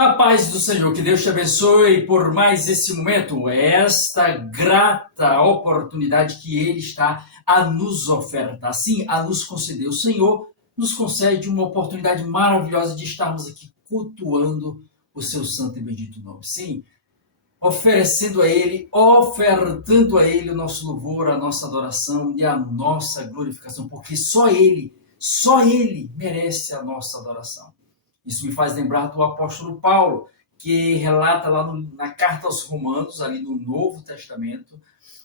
A paz do Senhor, que Deus te abençoe por mais esse momento, esta grata oportunidade que Ele está a nos ofertar, sim, a nos conceder. O Senhor nos concede uma oportunidade maravilhosa de estarmos aqui cultuando o seu santo e bendito nome. Sim, oferecendo a Ele, ofertando a Ele o nosso louvor, a nossa adoração e a nossa glorificação, porque só Ele merece a nossa adoração. Isso me faz lembrar do apóstolo Paulo, que relata lá na carta aos Romanos, ali no Novo Testamento,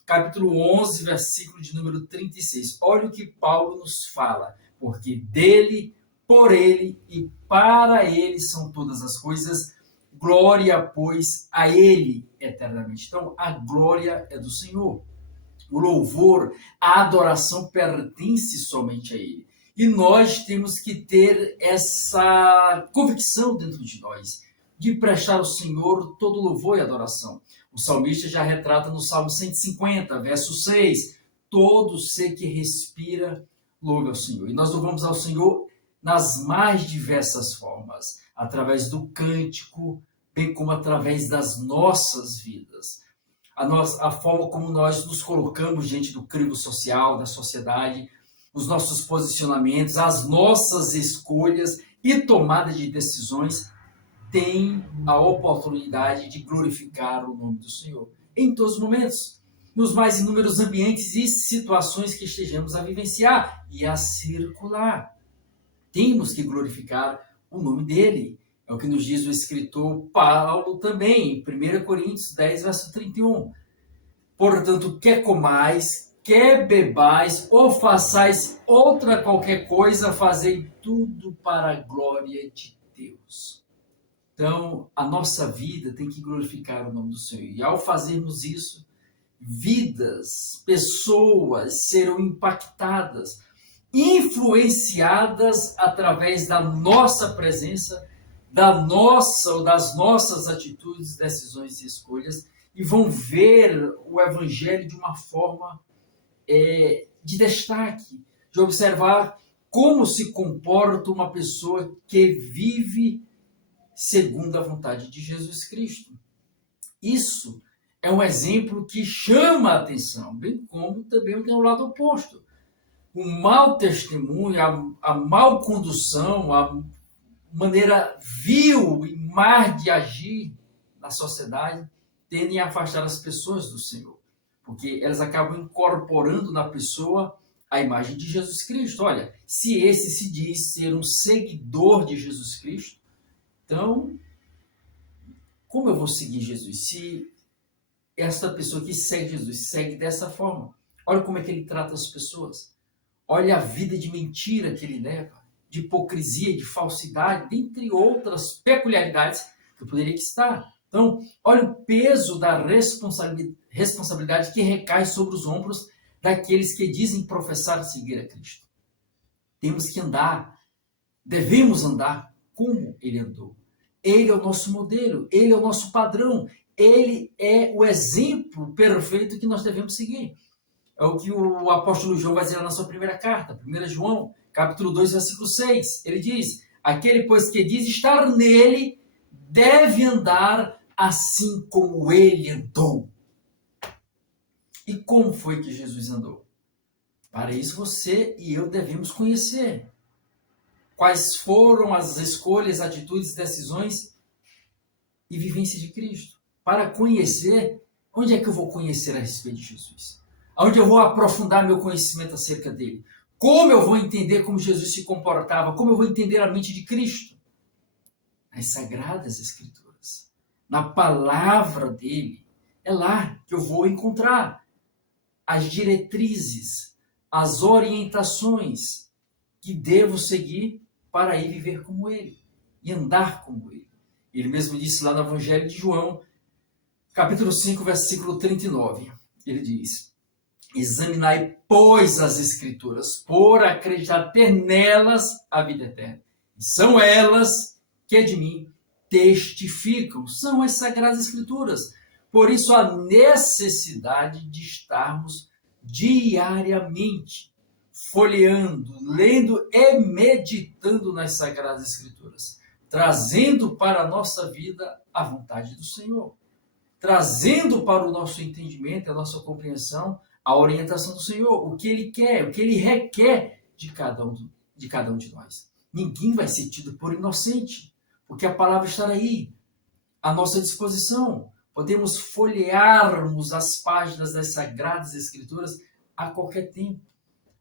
capítulo 11, versículo de número 36. Olha o que Paulo nos fala, porque dele, por ele e para ele são todas as coisas, glória, pois, a ele eternamente. Então, a glória é do Senhor. O louvor, a adoração pertence somente a ele. E nós temos que ter essa convicção dentro de nós, de prestar ao Senhor todo louvor e adoração. O salmista já retrata no Salmo 150, verso 6, todo ser que respira, louve ao Senhor. E nós louvamos ao Senhor nas mais diversas formas, através do cântico, bem como através das nossas vidas. A forma como nós nos colocamos diante do crivo social, da sociedade, os nossos posicionamentos, as nossas escolhas e tomada de decisões têm a oportunidade de glorificar o nome do Senhor em todos os momentos, nos mais inúmeros ambientes e situações que estejamos a vivenciar e a circular. Temos que glorificar o nome dele. É o que nos diz o escritor Paulo também, em 1 Coríntios 10, verso 31. Portanto, quer comais, quer bebais ou façais outra qualquer coisa, fazei tudo para a glória de Deus. Então, a nossa vida tem que glorificar o nome do Senhor. E ao fazermos isso, vidas, pessoas serão impactadas, influenciadas através da nossa presença, das nossas atitudes, decisões e escolhas, e vão ver o Evangelho de uma forma de destaque, de observar como se comporta uma pessoa que vive segundo a vontade de Jesus Cristo. Isso é um exemplo que chama a atenção, bem como também tem o lado oposto. O mau testemunho, a mal condução, a maneira vil e má de agir na sociedade tendem a afastar as pessoas do Senhor, porque elas acabam incorporando na pessoa a imagem de Jesus Cristo. Olha, se esse se diz ser um seguidor de Jesus Cristo, então, como eu vou seguir Jesus? Se esta pessoa que segue Jesus segue dessa forma, olha como é que ele trata as pessoas. Olha a vida de mentira que ele leva, de hipocrisia, de falsidade, dentre outras peculiaridades que eu poderia estar. Então, olha o peso da responsabilidade que recai sobre os ombros daqueles que dizem professar seguir a Cristo. Temos que devemos andar como ele andou. Ele é o nosso modelo, ele é o nosso padrão, ele é o exemplo perfeito que nós devemos seguir. É o que o apóstolo João vai dizer na sua primeira carta, 1 João, capítulo 2, versículo 6. Ele diz, aquele, pois, que diz estar nele, deve andar assim como ele andou. E como foi que Jesus andou? Para isso você e eu devemos conhecer. Quais foram as escolhas, atitudes, decisões e vivência de Cristo? Para conhecer, onde é que eu vou conhecer a respeito de Jesus? Onde eu vou aprofundar meu conhecimento acerca dele? Como eu vou entender como Jesus se comportava? Como eu vou entender a mente de Cristo? Nas Sagradas Escrituras, na palavra dele. É lá que eu vou encontrar as diretrizes, as orientações que devo seguir para ir viver como ele e andar como ele. Ele mesmo disse lá no Evangelho de João, capítulo 5, versículo 39. Ele diz, examinai, pois, as Escrituras, por acreditar ter nelas a vida eterna. E são elas que de mim testificam. São as Sagradas Escrituras. Por isso, a necessidade de estarmos diariamente folheando, lendo e meditando nas Sagradas Escrituras, trazendo para a nossa vida a vontade do Senhor, trazendo para o nosso entendimento, a nossa compreensão, a orientação do Senhor, o que Ele quer, o que Ele requer de cada um de nós. Ninguém vai ser tido por inocente, porque a palavra está aí, à nossa disposição. Podemos folhearmos as páginas das Sagradas Escrituras a qualquer tempo,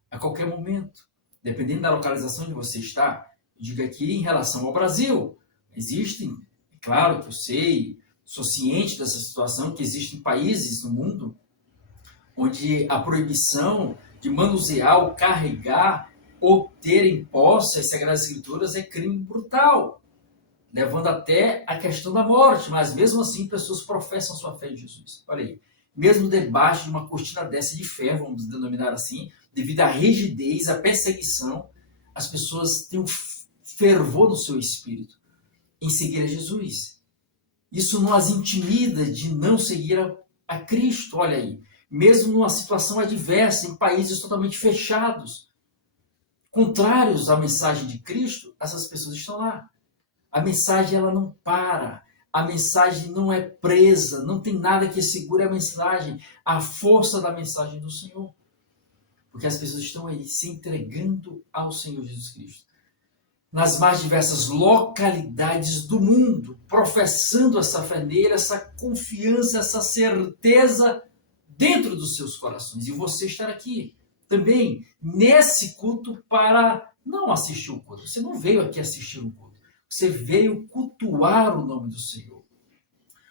a qualquer momento, dependendo da localização onde você está. Eu digo aqui em relação ao Brasil, existem, é claro que eu sei, sou ciente dessa situação, que existem países no mundo onde a proibição de manusear ou carregar ou ter em posse as Sagradas Escrituras é crime brutal, levando até a questão da morte, mas mesmo assim pessoas professam sua fé em Jesus. Olha aí, mesmo debaixo de uma cortina dessa de ferro, vamos denominar assim, devido à rigidez, à perseguição, as pessoas têm um fervor no seu espírito em seguir a Jesus. Isso não as intimida de não seguir a Cristo. Olha aí, mesmo numa situação adversa, em países totalmente fechados, contrários à mensagem de Cristo, essas pessoas estão lá. A mensagem ela não para, a mensagem não é presa, não tem nada que segure a mensagem, a força da mensagem do Senhor. Porque as pessoas estão aí se entregando ao Senhor Jesus Cristo. Nas mais diversas localidades do mundo, professando essa fé nele, essa confiança, essa certeza dentro dos seus corações. E você estar aqui também nesse culto para não assistir o culto. Você não veio aqui assistir um culto. Você veio cultuar o nome do Senhor.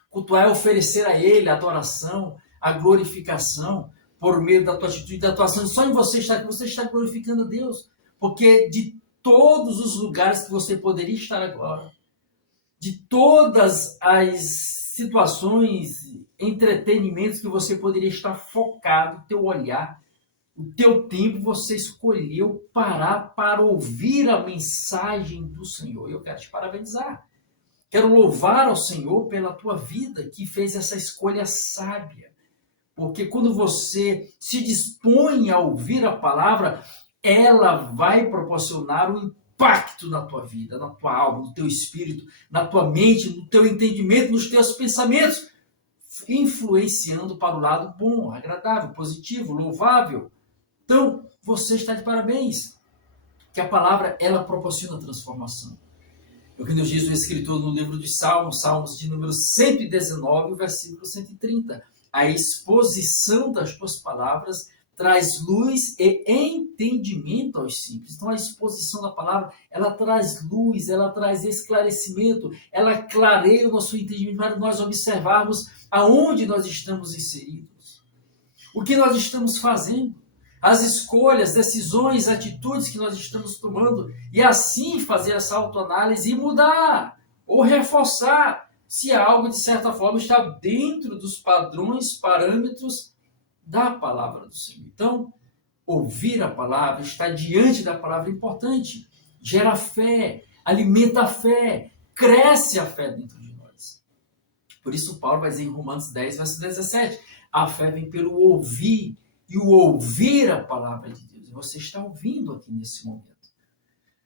Cultuar é oferecer a Ele a adoração, a glorificação, por meio da tua atitude e da tua ação. Só em você estar aqui, você está glorificando a Deus. Porque de todos os lugares que você poderia estar agora, de todas as situações, entretenimentos que você poderia estar focado, o teu olhar, o teu tempo, você escolheu parar para ouvir a mensagem do Senhor. E eu quero te parabenizar. Quero louvar ao Senhor pela tua vida que fez essa escolha sábia. Porque quando você se dispõe a ouvir a palavra, ela vai proporcionar um impacto na tua vida, na tua alma, no teu espírito, na tua mente, no teu entendimento, nos teus pensamentos, influenciando para o lado bom, agradável, positivo, louvável. Então, você está de parabéns, que a palavra, ela proporciona transformação. O que nos diz o escritor no livro de Salmos, Salmos de número 119, o versículo 130. A exposição das tuas palavras traz luz e entendimento aos simples. Então, a exposição da palavra, ela traz luz, ela traz esclarecimento, ela clareia o nosso entendimento para nós observarmos aonde nós estamos inseridos, o que nós estamos fazendo, as escolhas, decisões, atitudes que nós estamos tomando, e assim fazer essa autoanálise e mudar ou reforçar se algo, de certa forma, está dentro dos padrões, parâmetros da palavra do Senhor. Então, ouvir a palavra, estar diante da palavra é importante. Gera fé, alimenta a fé, cresce a fé dentro de nós. Por isso, Paulo vai dizer em Romanos 10, verso 17, a fé vem pelo ouvir, e o ouvir a palavra de Deus. Você está ouvindo aqui nesse momento.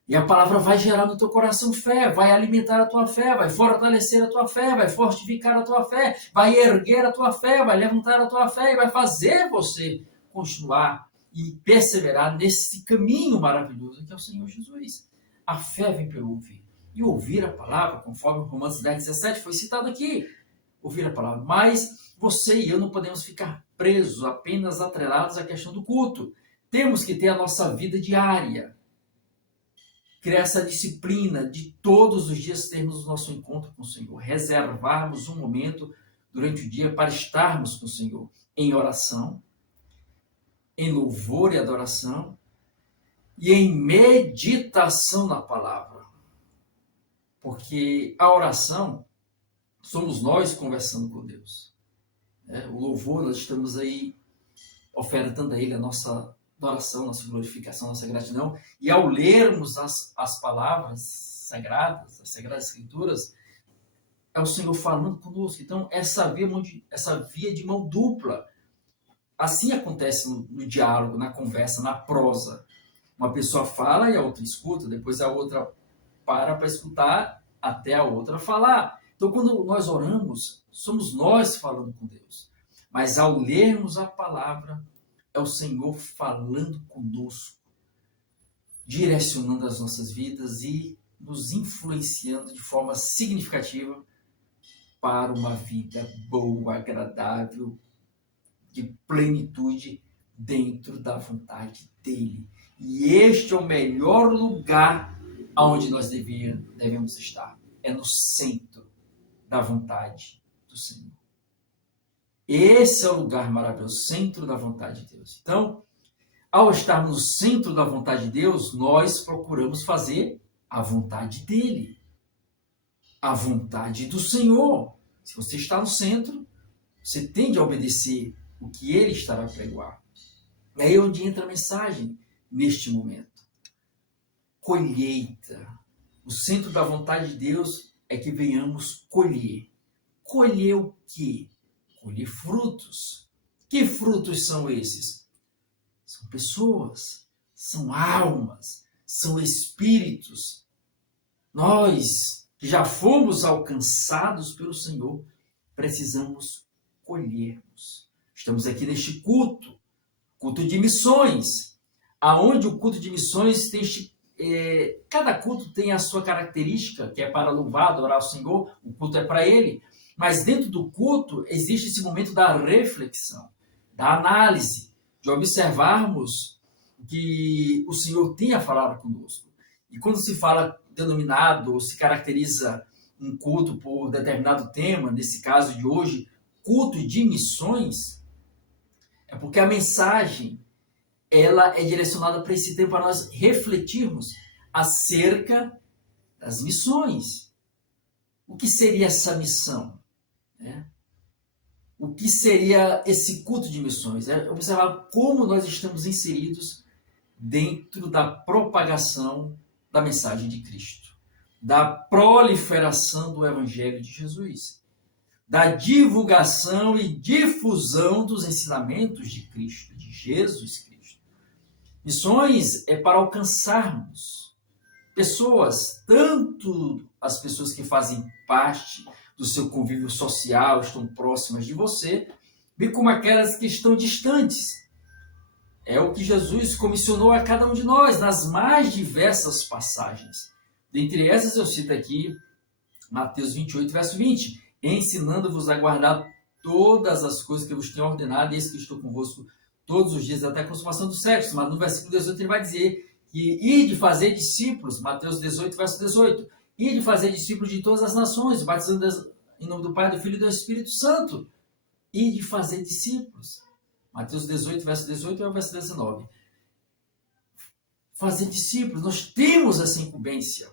E a palavra vai gerar no teu coração fé, vai alimentar a tua fé, vai fortalecer a tua fé, vai fortificar a tua fé, vai erguer a tua fé, vai levantar a tua fé e vai fazer você continuar e perseverar nesse caminho maravilhoso que é o Senhor Jesus. A fé vem pelo ouvir. E ouvir a palavra, conforme Romanos 10, 17 foi citado aqui, ouvir a palavra. Mas você e eu não podemos ficar presos, apenas atrelados à questão do culto. Temos que ter a nossa vida diária. Criar essa disciplina de todos os dias termos o nosso encontro com o Senhor. Reservarmos um momento durante o dia para estarmos com o Senhor em oração, em louvor e adoração e em meditação na palavra. Porque a oração somos nós conversando com Deus. O louvor, nós estamos aí ofertando a Ele a nossa adoração, nossa glorificação, nossa gratidão. E ao lermos as palavras sagradas, as Sagradas Escrituras, é o Senhor falando conosco. Então, essa via de mão dupla, assim acontece no diálogo, na conversa, na prosa. Uma pessoa fala e a outra escuta, depois a outra para escutar até a outra falar. Então, quando nós oramos, somos nós falando com Deus. Mas ao lermos a palavra, é o Senhor falando conosco, direcionando as nossas vidas e nos influenciando de forma significativa para uma vida boa, agradável, de plenitude dentro da vontade dele. E este é o melhor lugar aonde nós devemos estar. É no centro da vontade do Senhor. Esse é o lugar maravilhoso, centro da vontade de Deus. Então, ao estarmos no centro da vontade de Deus, nós procuramos fazer a vontade dele. A vontade do Senhor. Se você está no centro, você tende a obedecer o que ele estará a pregoar. É aí onde entra a mensagem neste momento. Colheita. O centro da vontade de Deus é que venhamos colher. Colher o quê? Colher frutos. Que frutos são esses? São pessoas, são almas, são espíritos. Nós, que já fomos alcançados pelo Senhor, precisamos colhermos. Estamos aqui neste culto de missões, aonde o culto de missões tem cada culto tem a sua característica, que é para louvar, adorar o Senhor, o culto é para ele, mas dentro do culto existe esse momento da reflexão, da análise, de observarmos que o Senhor tem a falar conosco. E quando se fala denominado, ou se caracteriza um culto por determinado tema, nesse caso de hoje, culto de missões, é porque a mensagem ela é direcionada para esse tempo, para nós refletirmos acerca das missões. O que seria essa missão? O que seria esse culto de missões? É observar como nós estamos inseridos dentro da propagação da mensagem de Cristo, da proliferação do Evangelho de Jesus, da divulgação e difusão dos ensinamentos de Cristo, de Jesus Cristo. Missões é para alcançarmos pessoas, tanto as pessoas que fazem parte do seu convívio social, estão próximas de você, bem como aquelas que estão distantes. É o que Jesus comissionou a cada um de nós nas mais diversas passagens. Dentre essas eu cito aqui Mateus 28, verso 20. Ensinando-vos a guardar todas as coisas que eu vos tenho ordenado, e eis que estou convosco todos os dias até a consumação dos séculos. Mas no versículo 18 ele vai dizer que ide fazer discípulos, Mateus 18, verso 18, ide fazer discípulos de todas as nações, batizando em nome do Pai, do Filho e do Espírito Santo. Ide fazer discípulos. Mateus 18, verso 18 ao verso 19. Fazer discípulos, nós temos essa incumbência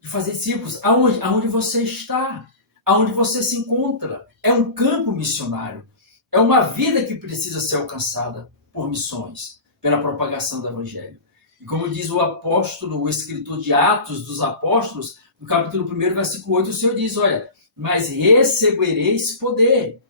de fazer discípulos aonde você está, aonde você se encontra. É um campo missionário. É uma vida que precisa ser alcançada por missões, pela propagação do Evangelho. E como diz o apóstolo, o escritor de Atos dos Apóstolos, no capítulo 1, versículo 8, o Senhor diz, olha, mas recebereis poder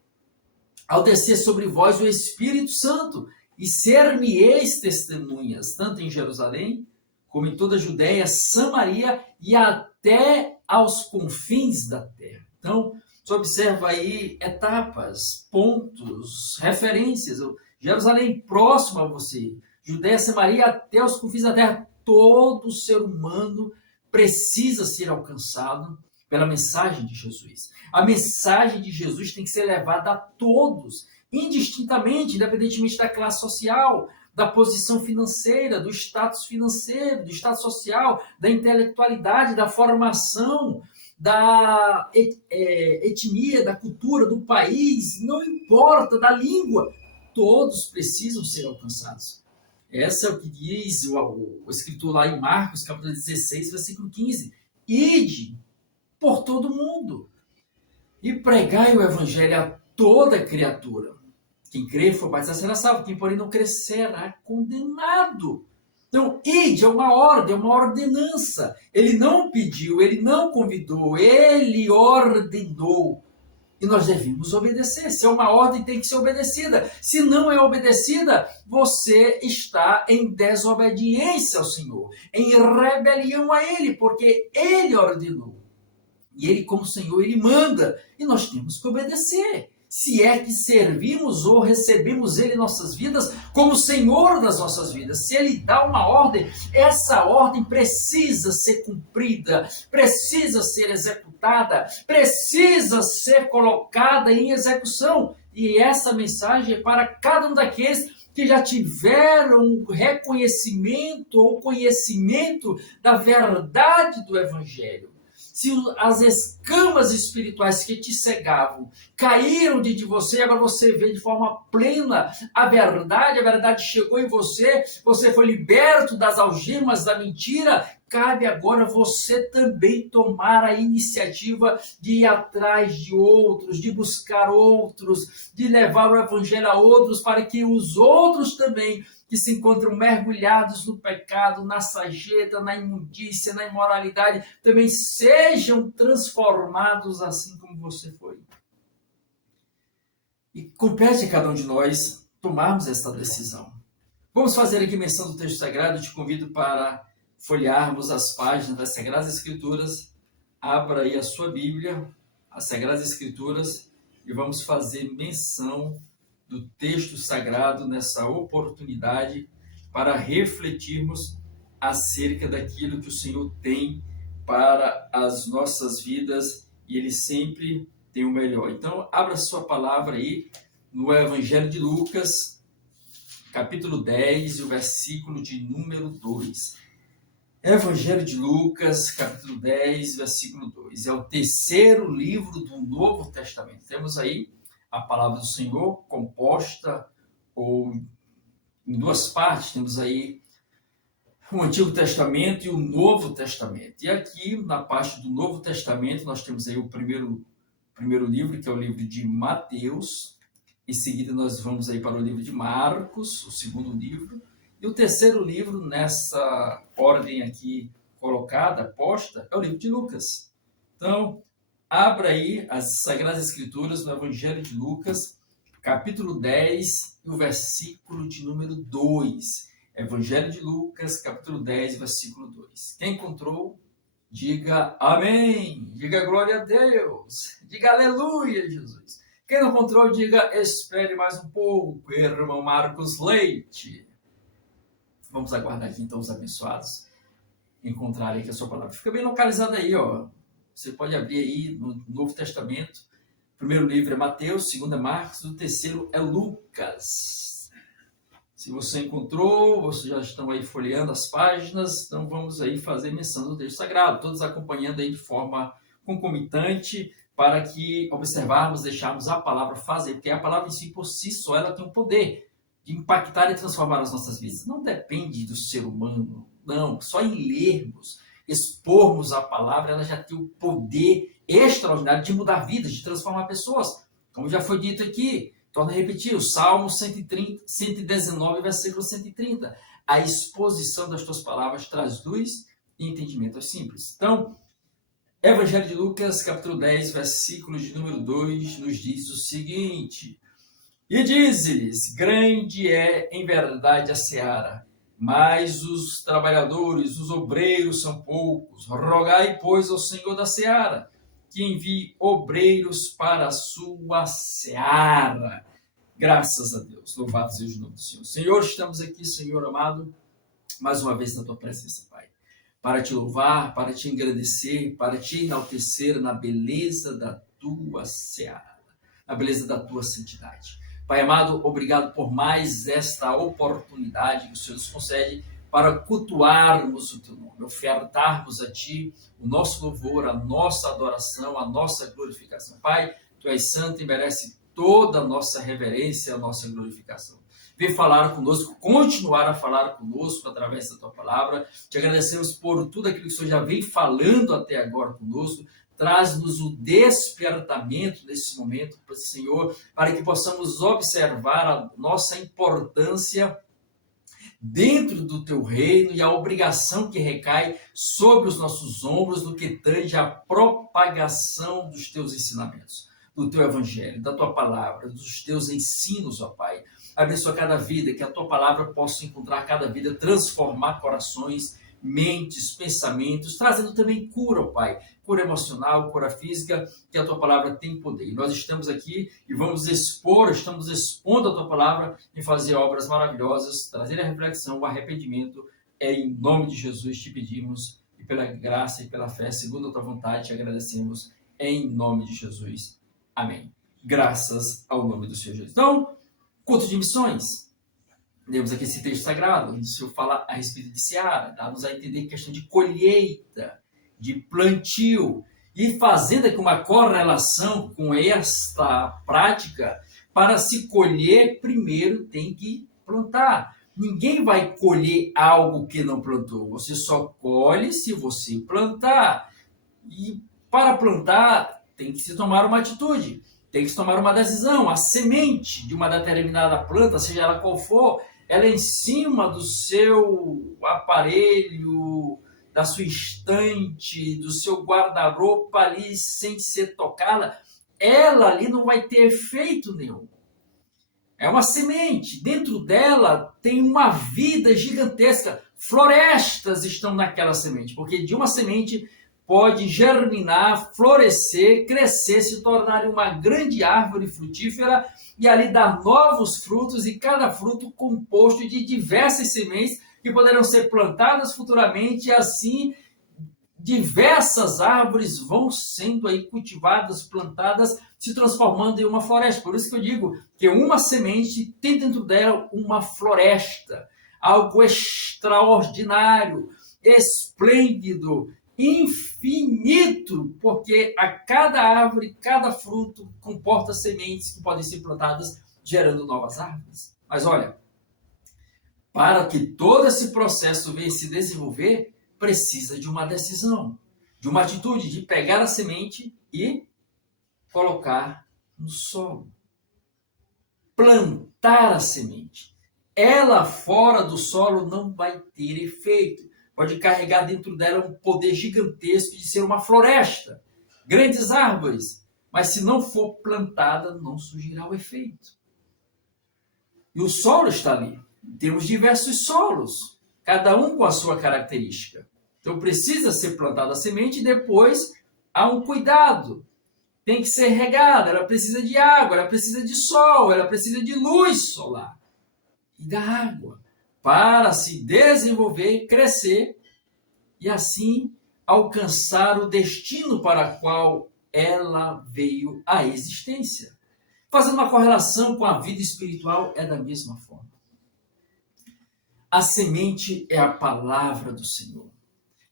ao descer sobre vós o Espírito Santo, e ser-me-eis testemunhas, tanto em Jerusalém, como em toda a Judéia, Samaria e até aos confins da terra. Então, você observa aí etapas, pontos, referências. Jerusalém próximo a você, Judéia, Samaria, até os confins da terra. Todo ser humano precisa ser alcançado pela mensagem de Jesus. A mensagem de Jesus tem que ser levada a todos, indistintamente, independentemente da classe social, da posição financeira, do status financeiro, do status social, da intelectualidade, da formação, da etnia, da cultura, do país, não importa, da língua. Todos precisam ser alcançados. Essa é o que diz o escritor lá em Marcos, capítulo 16, versículo 15. Ide por todo mundo e pregai o evangelho a toda criatura. Quem crer e for batizado será salvo, quem porém não crer será condenado. Então, ide é uma ordem, é uma ordenança. Ele não pediu, ele não convidou, ele ordenou. E nós devemos obedecer. Se é uma ordem, tem que ser obedecida. Se não é obedecida, você está em desobediência ao Senhor, em rebelião a Ele, porque Ele ordenou. E Ele, como Senhor, Ele manda. E nós temos que obedecer. Se é que servimos ou recebemos Ele em nossas vidas como Senhor das nossas vidas. Se Ele dá uma ordem, essa ordem precisa ser cumprida, precisa ser executada, precisa ser colocada em execução. E essa mensagem é para cada um daqueles que já tiveram reconhecimento ou conhecimento da verdade do Evangelho. Se as escamas espirituais que te cegavam caíram de você, agora você vê de forma plena a verdade chegou em você, você foi liberto das algemas da mentira, cabe agora você também tomar a iniciativa de ir atrás de outros, de buscar outros, de levar o Evangelho a outros, para que os outros também que se encontram mergulhados no pecado, na sarjeta, na imundícia, na imoralidade, também sejam transformados assim como você foi. E compete a cada um de nós tomarmos esta decisão. Vamos fazer aqui menção do texto sagrado. Eu te convido para folhearmos as páginas das Sagradas Escrituras. Abra aí a sua Bíblia, as Sagradas Escrituras, e vamos fazer menção do texto sagrado nessa oportunidade para refletirmos acerca daquilo que o Senhor tem para as nossas vidas, e Ele sempre tem o melhor. Então, abra sua palavra aí no Evangelho de Lucas, capítulo 10, e o versículo de número 2. Evangelho de Lucas, capítulo 10, versículo 2. É o terceiro livro do Novo Testamento. Temos aí a palavra do Senhor composta ou em duas partes. Temos aí o Antigo Testamento e o Novo Testamento. E aqui, na parte do Novo Testamento, nós temos aí o primeiro livro, que é o livro de Mateus. Em seguida, nós vamos aí para o livro de Marcos, o segundo livro. E o terceiro livro, nessa ordem aqui colocada, posta, é o livro de Lucas. Então, abra aí as Sagradas Escrituras no Evangelho de Lucas, capítulo 10, e o versículo de número 2. Evangelho de Lucas, capítulo 10, versículo 2. Quem encontrou, diga amém, diga glória a Deus, diga aleluia, Jesus. Quem não encontrou, diga espere mais um pouco, irmão Marcos Leite. Vamos aguardar aqui então os abençoados encontrarem aqui a sua palavra. Fica bem localizada aí, ó. Você pode abrir aí no Novo Testamento. O primeiro livro é Mateus, o segundo é Marcos, o terceiro é Lucas. Se você encontrou, vocês já estão aí folheando as páginas, então vamos aí fazer menção do texto sagrado, todos acompanhando aí de forma concomitante, para que observarmos, deixarmos a palavra fazer, porque a palavra em si, por si só, ela tem o poder de impactar e transformar as nossas vidas. Não depende do ser humano, não. Só em lermos, expormos a palavra, ela já tem o poder extraordinário de mudar vidas, de transformar pessoas. Como já foi dito aqui, torno a repetir, o Salmo 119, versículo 130. A exposição das tuas palavras traz luz e entendimento aos simples. Então, Evangelho de Lucas, capítulo 10, versículo de número 2, nos diz o seguinte: E diz-lhes, grande é em verdade a seara, mas os trabalhadores, os obreiros são poucos. Rogai, pois, ao Senhor da seara, que envie obreiros para a sua seara. Graças a Deus, louvado seja o nome do Senhor. Senhor, estamos aqui, Senhor amado, mais uma vez na tua presença, Pai, para te louvar, para te engrandecer, para te enaltecer na beleza da tua seara, na beleza da tua santidade. Pai amado, obrigado por mais esta oportunidade que o Senhor nos concede para cultuarmos o teu nome, ofertarmos a ti o nosso louvor, a nossa adoração, a nossa glorificação. Pai, tu és santo e merece toda a nossa reverência, a nossa glorificação. Vem falar conosco, continuar a falar conosco através da tua palavra. Te agradecemos por tudo aquilo que o Senhor já vem falando até agora conosco. Traz-nos o despertamento nesse momento, Senhor, para que possamos observar a nossa importância dentro do teu reino e a obrigação que recai sobre os nossos ombros no que tange a propagação dos teus ensinamentos, do teu evangelho, da tua palavra, dos teus ensinos, ó Pai. Abençoa cada vida, que a tua palavra possa encontrar cada vida, transformar corações, mentes, pensamentos, trazendo também cura, ó Pai. cura emocional, cura física, que a tua palavra tem poder. E nós estamos aqui e vamos expor, estamos expondo a tua palavra e fazer obras maravilhosas, trazer a reflexão, o arrependimento. É em nome de Jesus te pedimos, e pela graça e pela fé, segundo a tua vontade, te agradecemos, em nome de Jesus. Amém. Graças ao nome do Senhor Jesus. Então, culto de missões. Temos aqui esse texto sagrado, onde o Senhor fala a respeito de seara, dá-nos a entender questão de colheita, de plantio, e fazendo aqui uma correlação com esta prática, para se colher, primeiro tem que plantar. Ninguém vai colher algo que não plantou, você só colhe se você plantar. E para plantar, tem que se tomar uma atitude, tem que se tomar uma decisão. A semente de uma determinada planta, seja ela qual for, ela é em cima do seu aparelho, da sua estante, do seu guarda-roupa ali, sem ser tocada, ela ali não vai ter efeito nenhum. É uma semente, dentro dela tem uma vida gigantesca. Florestas estão naquela semente, porque de uma semente pode germinar, florescer, crescer, se tornar uma grande árvore frutífera e ali dar novos frutos, e cada fruto composto de diversas sementes que poderão ser plantadas futuramente, e assim diversas árvores vão sendo aí cultivadas, plantadas, se transformando em uma floresta. Por isso que eu digo que uma semente tem dentro dela uma floresta, algo extraordinário, esplêndido, infinito, porque a cada árvore, cada fruto comporta sementes que podem ser plantadas, gerando novas árvores. Mas olha, para que todo esse processo venha se desenvolver, precisa de uma decisão, de uma atitude, de pegar a semente e colocar no solo. Plantar a semente. Ela fora do solo não vai ter efeito. Pode carregar dentro dela um poder gigantesco de ser uma floresta, grandes árvores, mas se não for plantada, não surgirá o efeito. E o solo está ali. Temos diversos solos, cada um com a sua característica. Então precisa ser plantada a semente e depois há um cuidado. Tem que ser regada, ela precisa de água, ela precisa de sol, ela precisa de luz solar e da água para se desenvolver, crescer e assim alcançar o destino para o qual ela veio à existência. Fazendo uma correlação com a vida espiritual, é da mesma forma. A semente é a palavra do Senhor.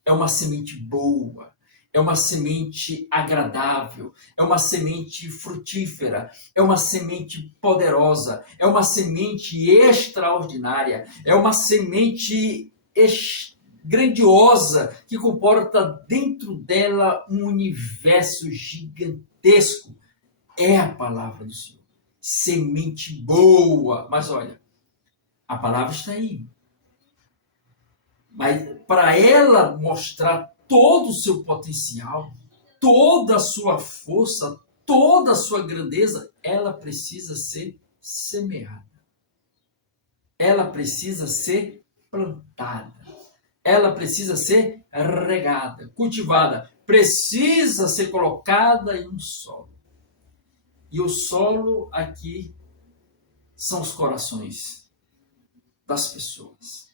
É uma semente boa, é uma semente agradável, é uma semente frutífera, é uma semente poderosa, é uma semente extraordinária, é uma semente grandiosa que comporta dentro dela um universo gigantesco. É a palavra do Senhor. Semente boa. Mas olha, a palavra está aí. Mas para ela mostrar todo o seu potencial, toda a sua força, toda a sua grandeza, ela precisa ser semeada. Ela precisa ser plantada. Ela precisa ser regada, cultivada. Precisa ser colocada em um solo. E o solo aqui são os corações das pessoas.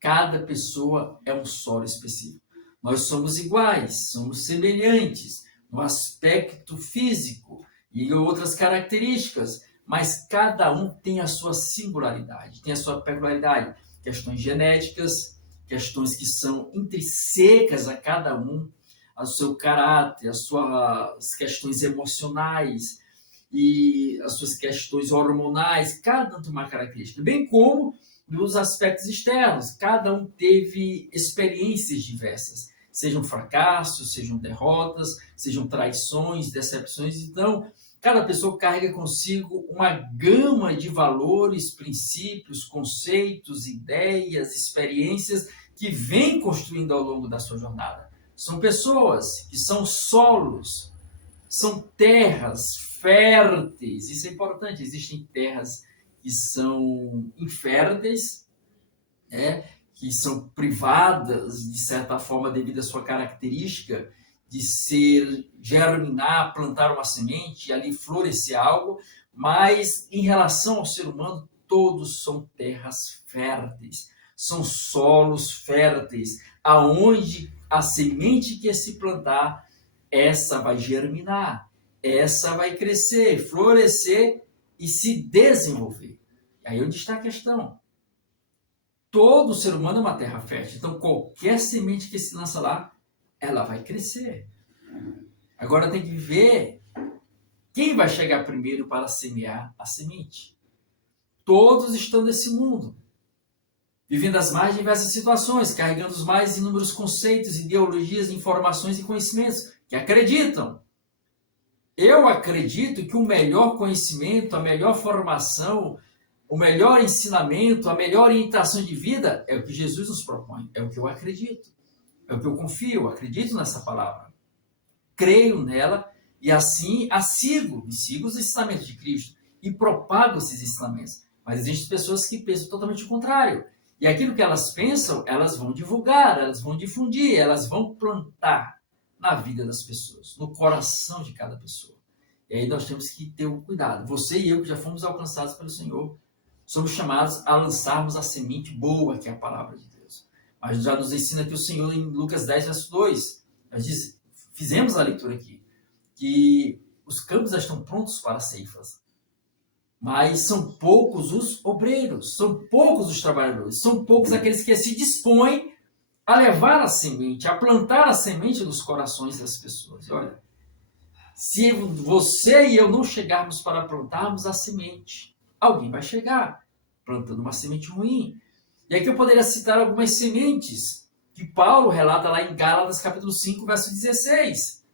Cada pessoa é um solo específico. Nós somos iguais, somos semelhantes no aspecto físico e em outras características, mas cada um tem a sua singularidade, tem a sua peculiaridade. Questões genéticas, questões que são intrínsecas a cada um, ao seu caráter, as suas questões emocionais e as suas questões hormonais, cada um tem uma característica, bem como nos aspectos externos, cada um teve experiências diversas, sejam fracassos, sejam derrotas, sejam traições, decepções. Então, cada pessoa carrega consigo uma gama de valores, princípios, conceitos, ideias, experiências que vem construindo ao longo da sua jornada. São pessoas que são solos, são terras férteis. Isso é importante, existem terras que são inférteis, que são privadas, de certa forma, devido à sua característica, de ser, germinar, plantar uma semente e ali florescer algo, mas em relação ao ser humano, todos são terras férteis, são solos férteis, aonde a semente que se plantar, essa vai germinar, essa vai crescer, florescer e se desenvolver. Aí onde está a questão? Todo ser humano é uma terra fértil, então qualquer semente que se lança lá, ela vai crescer. Agora tem que ver quem vai chegar primeiro para semear a semente. Todos estão nesse mundo, vivendo as mais diversas situações, carregando os mais inúmeros conceitos, ideologias, informações e conhecimentos que acreditam. Eu acredito que o melhor conhecimento, a melhor formação, o melhor ensinamento, a melhor orientação de vida é o que Jesus nos propõe, é o que eu acredito, é o que eu confio, acredito nessa palavra, creio nela e assim a sigo, e sigo os ensinamentos de Cristo e propago esses ensinamentos. Mas existem pessoas que pensam totalmente o contrário. E aquilo que elas pensam, elas vão divulgar, elas vão difundir, elas vão plantar na vida das pessoas, no coração de cada pessoa. E aí nós temos que ter o cuidado. Você e eu que já fomos alcançados pelo Senhor, somos chamados a lançarmos a semente boa, que é a palavra de Deus. Mas já nos ensina aqui o Senhor em Lucas 10, verso 2. Nós fizemos a leitura aqui, que os campos já estão prontos para ceifas. Mas são poucos os obreiros, são poucos os trabalhadores, são poucos aqueles que se dispõem a levar a semente, a plantar a semente nos corações das pessoas. E olha, se você e eu não chegarmos para plantarmos a semente, alguém vai chegar plantando uma semente ruim. E aqui eu poderia citar algumas sementes que Paulo relata lá em Gálatas capítulo 5, verso 16,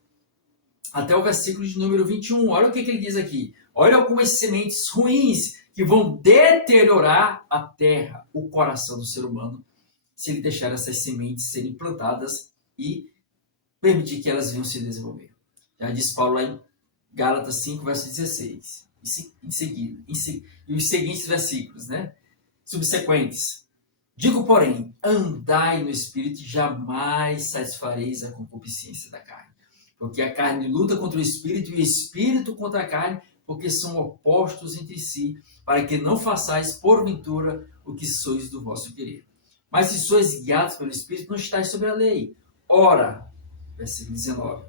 até o versículo de número 21. Olha o que ele diz aqui. Olha algumas sementes ruins que vão deteriorar a terra, o coração do ser humano, se ele deixar essas sementes serem plantadas e permitir que elas venham se desenvolver. Já diz Paulo lá em Gálatas 5, verso 16. E os seguintes versículos, né? Subsequentes. Digo, porém, andai no Espírito e jamais satisfareis a concupiscência da carne. Porque a carne luta contra o Espírito e o Espírito contra a carne, porque são opostos entre si, para que não façais, porventura, o que sois do vosso querer. Mas se sois guiados pelo Espírito, não estáis sobre a lei. Ora, versículo 19,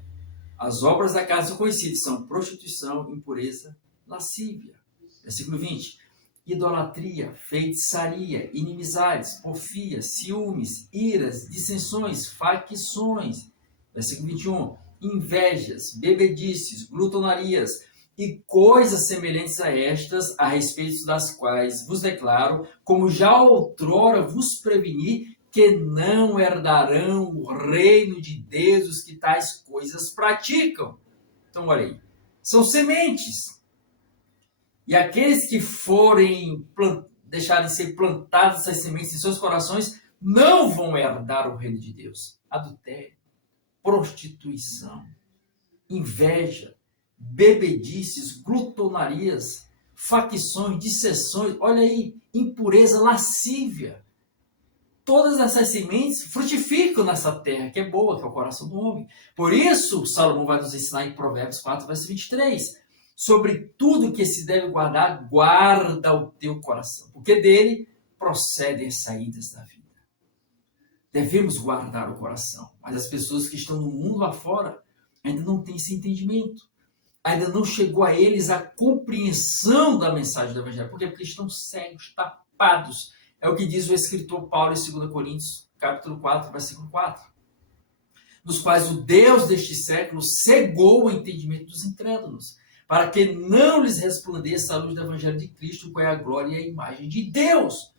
as obras da carne são conhecidas, são prostituição, impureza, lascívia. Versículo 20, idolatria, feitiçaria, inimizades, porfia, ciúmes, iras, dissensões, facções. Versículo 21, invejas, bebedices, glutonarias e coisas semelhantes a estas, a respeito das quais vos declaro, como já outrora vos preveni, que não herdarão o reino de Deus os que tais coisas praticam. Então, olha aí, são sementes. E aqueles que forem deixarem ser plantadas essas sementes em seus corações, não vão herdar o reino de Deus. Adultério, prostituição, inveja, bebedices, glutonarias, facções, dissensões, olha aí, impureza, lascívia. Todas essas sementes frutificam nessa terra, que é boa, que é o coração do homem. Por isso, Salomão vai nos ensinar em Provérbios 4, verso 23, sobre tudo que se deve guardar, guarda o teu coração, porque dele procedem as saídas da vida. Devemos guardar o coração, mas as pessoas que estão no mundo lá fora ainda não têm esse entendimento. Ainda não chegou a eles a compreensão da mensagem do Evangelho. Por quê? Porque estão cegos, tapados. É o que diz o escritor Paulo em 2 Coríntios, capítulo 4, versículo 4. Nos quais o Deus deste século cegou o entendimento dos incrédulos, para que não lhes resplandeça a luz do Evangelho de Cristo, qual é a glória e a imagem de Deus.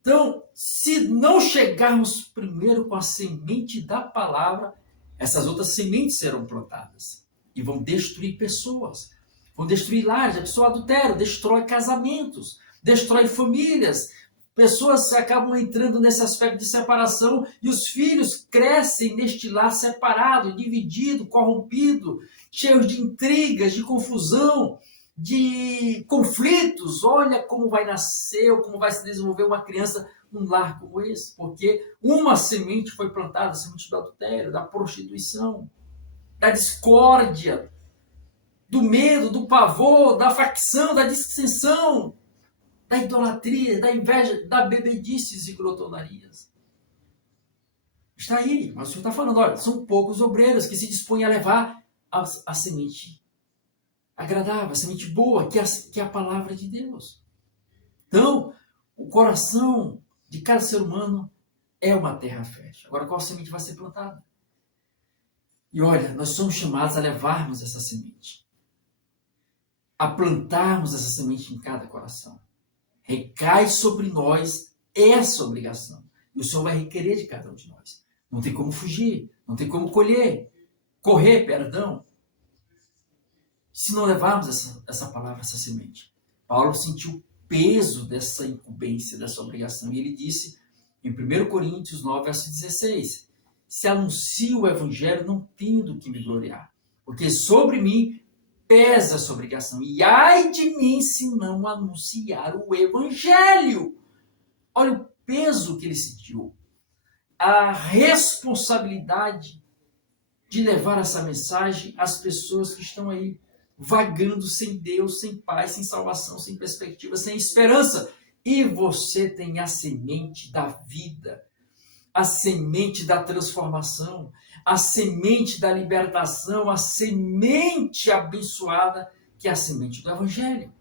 Então, se não chegarmos primeiro com a semente da palavra, essas outras sementes serão plantadas e vão destruir pessoas, vão destruir lares. A pessoa adultera, destrói casamentos, destrói famílias. Pessoas acabam entrando nesse aspecto de separação e os filhos crescem neste lar separado, dividido, corrompido, cheios de intrigas, de confusão, de conflitos. Olha como vai nascer, ou como vai se desenvolver uma criança num lar como esse, porque uma semente foi plantada, a semente do adultério, da prostituição, da discórdia, do medo, do pavor, da facção, da dissensão, da idolatria, da inveja, da bebedices e glotonarias. Está aí, mas o Senhor está falando, olha, são poucos obreiros que se dispõem a levar a semente agradável, a semente boa, que é a palavra de Deus. Então, o coração de cada ser humano é uma terra fértil. Agora, qual semente vai ser plantada? E olha, nós somos chamados a levarmos essa semente, a plantarmos essa semente em cada coração. Recai sobre nós essa obrigação. E o Senhor vai requerer de cada um de nós. Não tem como fugir, não tem como correr, perdão, se não levarmos essa palavra, essa semente. Paulo sentiu o peso dessa incumbência, dessa obrigação. E ele disse em 1 Coríntios 9, verso 16, se anuncio o evangelho, não tenho do que me gloriar, porque sobre mim pesa essa obrigação. E ai de mim se não anunciar o evangelho. Olha o peso que ele sentiu. A responsabilidade de levar essa mensagem às pessoas que estão aí vagando sem Deus, sem paz, sem salvação, sem perspectiva, sem esperança. E você tem a semente da vida, a semente da transformação, a semente da libertação, a semente abençoada, que é a semente do Evangelho.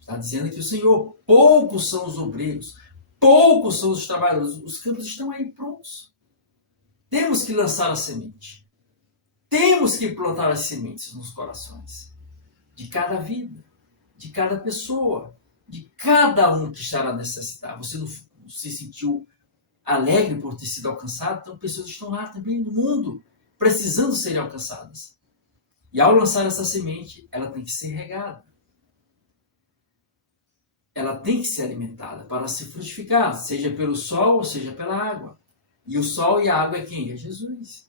Está dizendo aqui o Senhor, poucos são os obreiros, poucos são os trabalhadores, os campos estão aí prontos. Temos que lançar a semente. Temos que plantar as sementes nos corações de cada vida, de cada pessoa, de cada um que estará necessitado. Você não se sentiu alegre por ter sido alcançado? Então pessoas estão lá também no mundo, precisando ser alcançadas. E ao lançar essa semente, ela tem que ser regada. Ela tem que ser alimentada para se frutificar, seja pelo sol, seja pela água. E o sol e a água é quem? É Jesus.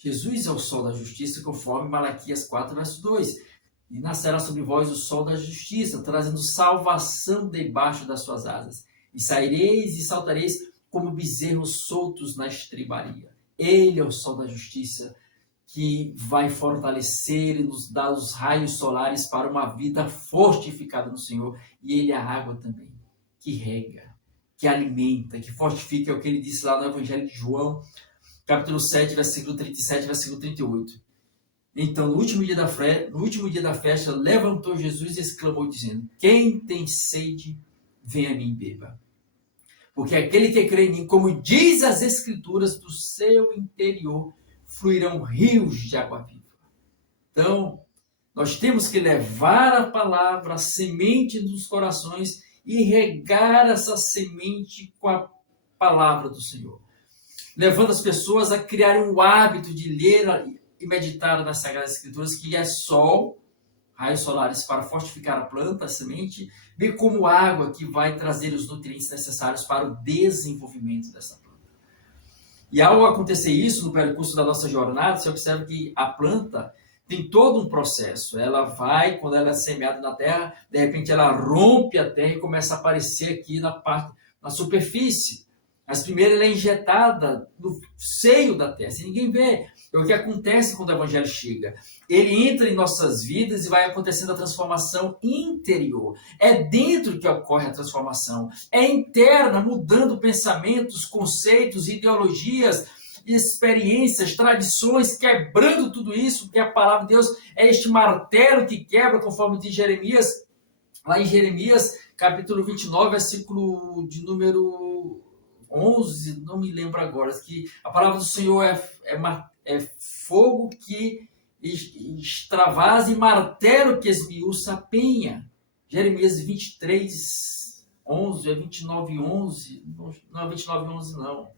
Jesus é o sol da justiça, conforme Malaquias 4, verso 2. E nascerá sobre vós o sol da justiça, trazendo salvação debaixo das suas asas. E saireis e saltareis como bezerros soltos na estribaria. Ele é o sol da justiça que vai fortalecer e nos dar os raios solares para uma vida fortificada no Senhor. E ele é a água também, que rega, que alimenta, que fortifica. É o que ele disse lá no Evangelho de João, capítulo 7, versículo 37, versículo 38. Então, no último dia da festa, levantou Jesus e exclamou, dizendo, quem tem sede, venha a mim e beba. Porque aquele que crê em mim, como diz as Escrituras, do seu interior fluirão rios de água viva. Então, nós temos que levar a palavra, a semente dos corações e regar essa semente com a palavra do Senhor. Levando as pessoas a criarem o hábito de ler e meditar nas Sagradas Escrituras, que é sol, raios solares para fortificar a planta, a semente, bem como água que vai trazer os nutrientes necessários para o desenvolvimento dessa planta. E ao acontecer isso, no percurso da nossa jornada, você observa que a planta tem todo um processo. Ela vai, quando ela é semeada na terra, de repente ela rompe a terra e começa a aparecer aqui na superfície. Mas primeiro ela é injetada no seio da terra, sem ninguém ver. É o que acontece quando o Evangelho chega. Ele entra em nossas vidas e vai acontecendo a transformação interior. É dentro que ocorre a transformação. É interna, mudando pensamentos, conceitos, ideologias, experiências, tradições, quebrando tudo isso, porque a palavra de Deus é este martelo que quebra, conforme diz Jeremias, lá em Jeremias, capítulo 29, versículo de número 11, não me lembro agora, que a palavra do Senhor é fogo que extravasa e martelo que esmiuça a penha. Jeremias 23, 11, é 29, 11, não é 29, 11 não.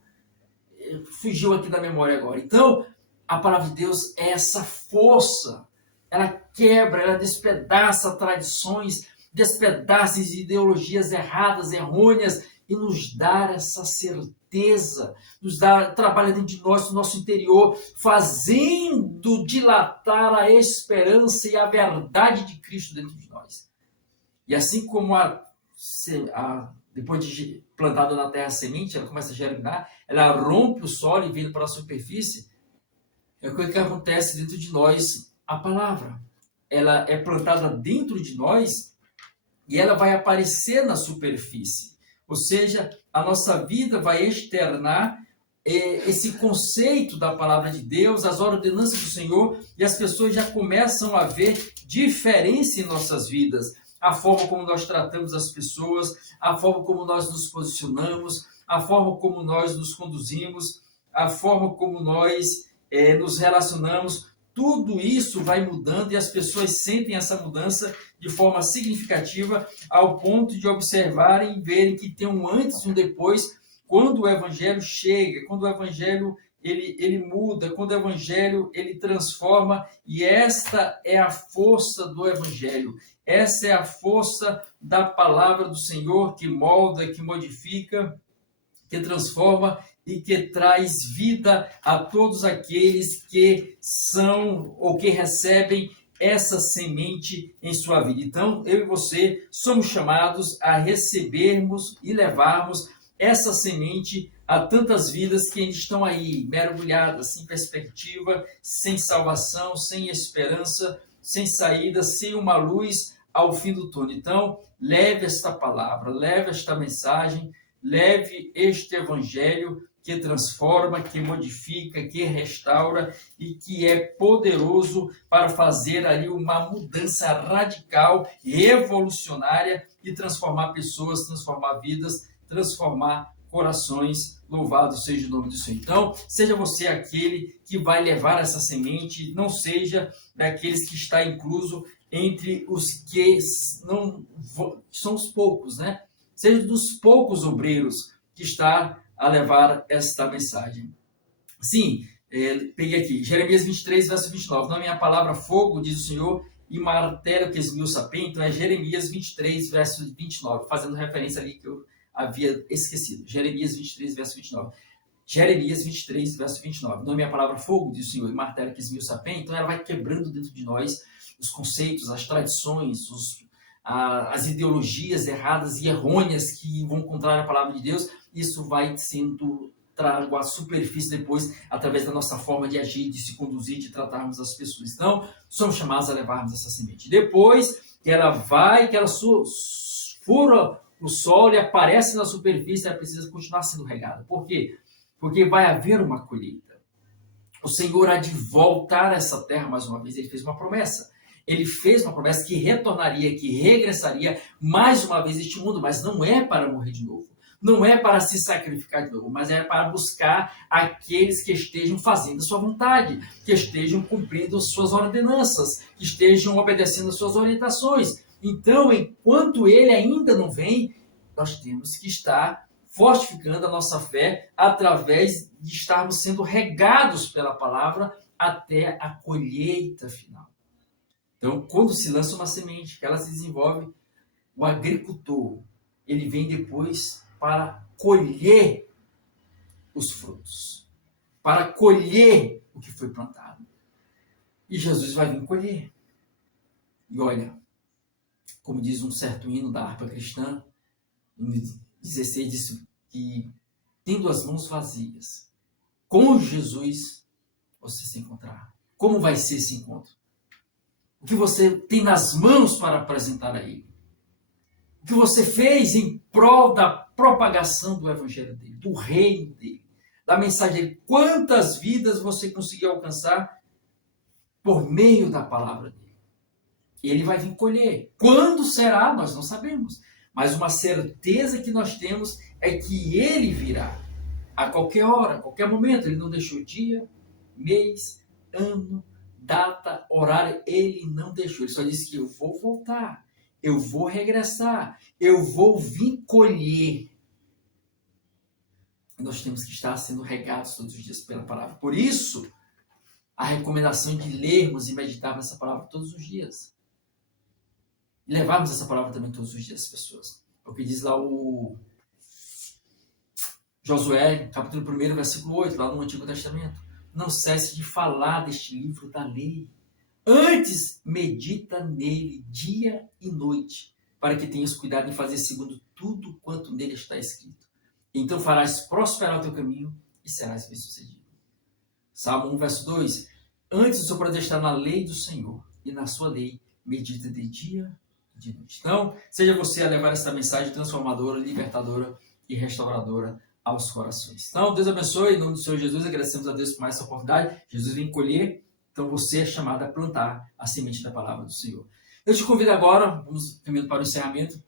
Fugiu aqui da memória agora. Então, a palavra de Deus é essa força. Ela quebra, ela despedaça tradições, despedaça ideologias erradas, errôneas, e nos dá essa certeza, trabalha dentro de nós, no nosso interior, fazendo dilatar a esperança e a verdade de Cristo dentro de nós. E assim como depois de plantada na terra a semente, ela começa a germinar, ela rompe o solo e vem para a superfície. É o que acontece dentro de nós, a palavra. Ela é plantada dentro de nós e ela vai aparecer na superfície. Ou seja, a nossa vida vai externar esse conceito da palavra de Deus, as ordenanças do Senhor, e as pessoas já começam a ver diferença em nossas vidas. A forma como nós tratamos as pessoas, a forma como nós nos posicionamos, a forma como nós nos conduzimos, a forma como nós nos relacionamos. Tudo isso vai mudando e as pessoas sentem essa mudança de forma significativa ao ponto de observarem e verem que tem um antes e um depois quando o evangelho chega, quando o evangelho ele muda, quando o evangelho ele transforma. E esta é a força do evangelho, essa é a força da palavra do Senhor que molda, que modifica, que transforma e que traz vida a todos aqueles que são ou que recebem essa semente em sua vida. Então, eu e você somos chamados a recebermos e levarmos essa semente a tantas vidas que estão aí mergulhadas, sem perspectiva, sem salvação, sem esperança, sem saída, sem uma luz ao fim do túnel. Então, leve esta palavra, leve esta mensagem, leve este evangelho que transforma, que modifica, que restaura e que é poderoso para fazer ali uma mudança radical, revolucionária e transformar pessoas, transformar vidas, transformar corações. Louvado seja o nome do Senhor. Então, seja você aquele que vai levar essa semente, não seja daqueles que está incluso entre os que não são os poucos, né? Seja dos poucos obreiros que está a levar esta mensagem. Sim, peguei aqui, Jeremias 23, verso 29. Não é minha palavra fogo, diz o Senhor, e martelo que esmiuça a pena. Então é Jeremias 23, verso 29, fazendo referência ali que eu havia esquecido. Jeremias 23, verso 29. Jeremias 23, verso 29. Não é minha palavra fogo, diz o Senhor, e martelo que esmiuça a pena. Então ela vai quebrando dentro de nós os conceitos, as tradições, as ideologias erradas e errôneas que vão contrário à palavra de Deus. Isso vai sendo trago à superfície depois, através da nossa forma de agir, de se conduzir, de tratarmos as pessoas. Então, somos chamados a levarmos essa semente. Depois que ela fura o solo e aparece na superfície, ela precisa continuar sendo regada. Por quê? Porque vai haver uma colheita. O Senhor há de voltar a essa terra mais uma vez. Ele fez uma promessa. Ele fez uma promessa que retornaria, que regressaria mais uma vez a este mundo, mas não é para morrer de novo. Não é para se sacrificar de novo, mas é para buscar aqueles que estejam fazendo a sua vontade, que estejam cumprindo as suas ordenanças, que estejam obedecendo as suas orientações. Então, enquanto ele ainda não vem, nós temos que estar fortificando a nossa fé através de estarmos sendo regados pela palavra até a colheita final. Então, quando se lança uma semente, que ela se desenvolve, o agricultor, ele vem depois para colher os frutos, para colher o que foi plantado. E Jesus vai vir colher. E olha, como diz um certo hino da harpa cristã, em 16, diz que, tendo as mãos vazias, com Jesus você se encontrar. Como vai ser esse encontro? O que você tem nas mãos para apresentar a Ele? O que você fez em prol da propagação do evangelho dele, do reino dele, da mensagem dele? Quantas vidas você conseguiu alcançar por meio da palavra dele? E ele vai vir colher. Quando será? Nós não sabemos. Mas uma certeza que nós temos é que ele virá a qualquer hora, a qualquer momento. Ele não deixou dia, mês, ano, data, horário. Ele não deixou. Ele só disse que eu vou voltar. Eu vou regressar, eu vou vir colher. Nós temos que estar sendo regados todos os dias pela palavra. Por isso, a recomendação de lermos e meditarmos essa palavra todos os dias. E levarmos essa palavra também todos os dias às pessoas. É o que diz lá o Josué, capítulo 1, versículo 8, lá no Antigo Testamento. Não cesse de falar deste livro da lei. Antes medita nele dia e noite, para que tenhas cuidado em fazer segundo tudo quanto nele está escrito. Então farás prosperar o teu caminho e serás bem-sucedido. Salmo 1, verso 2. Antes o seu prazer está na lei do Senhor, e na sua lei medita de dia e de noite. Então, seja você a levar essa mensagem transformadora, libertadora e restauradora aos corações. Então, Deus abençoe, em nome do Senhor Jesus, agradecemos a Deus por mais essa oportunidade. Jesus vem colher, então você é chamado a plantar a semente da palavra do Senhor. Eu te convido agora, vamos caminhando para o encerramento.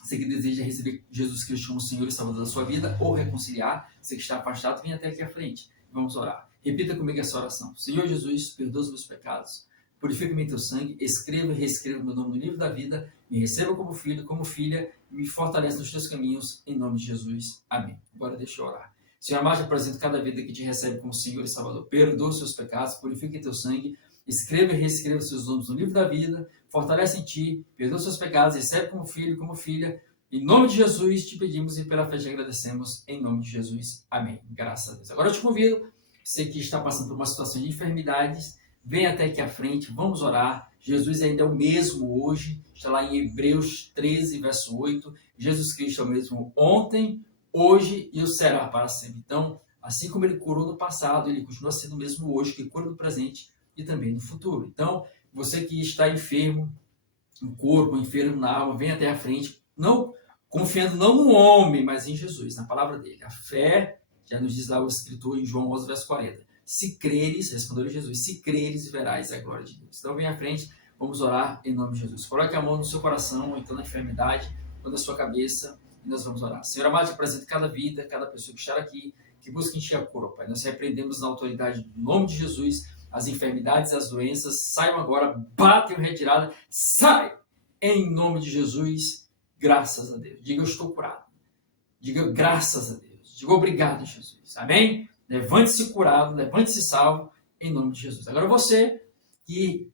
Você que deseja receber Jesus Cristo como Senhor e Salvador da sua vida, ou reconciliar, você que está afastado, vem até aqui à frente. Vamos orar. Repita comigo essa oração. Senhor Jesus, perdoa os meus pecados, purifica-me em teu sangue, escreva e reescreva meu nome no livro da vida, me receba como filho, como filha, e me fortalece nos teus caminhos, em nome de Jesus. Amém. Agora deixa eu orar. Senhor amado, apresento cada vida que te recebe como Senhor e Salvador. Perdoa os seus pecados, purifica em teu sangue, escreva e reescreva os seus nomes no livro da vida, fortalece em ti, perdoa os seus pecados, recebe como filho, como filha. Em nome de Jesus te pedimos e pela fé te agradecemos, em nome de Jesus. Amém. Graças a Deus. Agora eu te convido, você que está passando por uma situação de enfermidades, vem até aqui à frente, vamos orar. Jesus ainda é o mesmo hoje, está lá em Hebreus 13, verso 8. Jesus Cristo é o mesmo ontem, hoje e o será para sempre. Então, assim como ele curou no passado, ele continua sendo o mesmo hoje, que cura no presente e também no futuro. Então, você que está enfermo no corpo, enfermo na alma, vem até a frente, não confiando não no homem, mas em Jesus, na palavra dele. A fé, já nos diz lá o escritor em João 11, verso 40. Se creres, respondeu Jesus, se creres, verás a glória de Deus. Então, vem à frente, vamos orar em nome de Jesus. Coloque a mão no seu coração, então na enfermidade, ou na sua cabeça, e nós vamos orar. Senhor amado, te apresento cada vida, cada pessoa que está aqui, que busca em ti a cura, Pai. Nós repreendemos na autoridade do nome de Jesus as enfermidades, as doenças, saiam agora, batem retirada, sai! Em nome de Jesus, graças a Deus. Diga, eu estou curado. Diga, graças a Deus. Diga, obrigado, Jesus. Amém? Levante-se curado, levante-se salvo, em nome de Jesus. Agora você que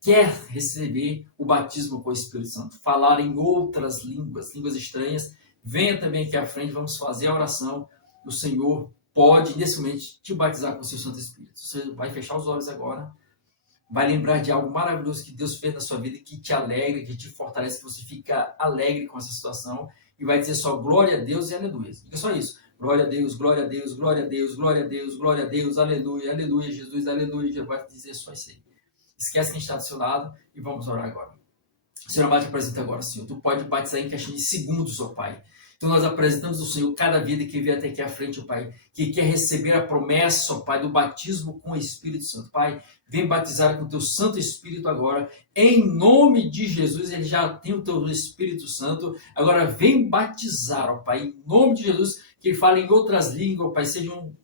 quer receber o batismo com o Espírito Santo, falar em outras línguas, línguas estranhas, venha também aqui à frente, vamos fazer a oração. O Senhor pode, nesse momento, te batizar com o seu Santo Espírito. Você vai fechar os olhos agora, vai lembrar de algo maravilhoso que Deus fez na sua vida, que te alegra, que te fortalece, que você fica alegre com essa situação, e vai dizer só glória a Deus e aleluia. Diga só isso. Glória a Deus, glória a Deus, glória a Deus, glória a Deus, glória a Deus, aleluia, aleluia, Jesus, aleluia. Já vai dizer só isso aí. Esquece quem está do seu lado e vamos orar agora. Senhor amado, te apresento agora, Senhor. Tu pode batizar em questão de segundos, ó Pai. Então nós apresentamos ao Senhor cada vida que veio até aqui à frente, ó Pai, que quer receber a promessa, ó Pai, do batismo com o Espírito Santo. Pai, vem batizar com o teu Santo Espírito agora, em nome de Jesus. Ele já tem o teu Espírito Santo, agora vem batizar, ó Pai, em nome de Jesus, que ele fale em outras línguas, ó Pai, sejam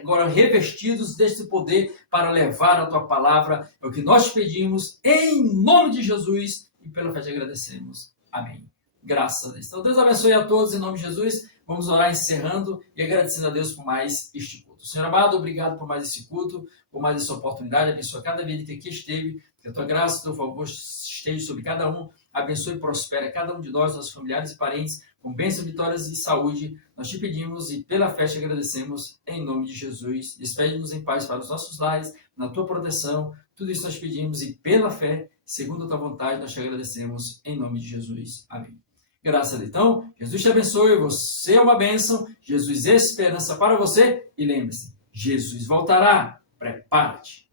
agora revestidos deste poder para levar a tua palavra. É o que nós te pedimos, em nome de Jesus, e pela fé te agradecemos. Amém. Graças a Deus. Então, Deus abençoe a todos em nome de Jesus. Vamos orar encerrando e agradecendo a Deus por mais este culto. Senhor amado, obrigado por mais esse culto, por mais essa oportunidade. Abençoa cada vida que aqui esteve. Que a tua graça, o teu favor esteja sobre cada um. Abençoe e prospere cada um de nós, nossos familiares e parentes, com bênçãos, vitórias e saúde. Nós te pedimos e pela fé te agradecemos em nome de Jesus. Despede-nos em paz para os nossos lares, na tua proteção. Tudo isso nós pedimos e pela fé, segundo a tua vontade, nós te agradecemos em nome de Jesus. Amém. Graças a Deus. Então, Jesus te abençoe, você é uma bênção, Jesus é esperança para você e lembre-se, Jesus voltará, prepara-te.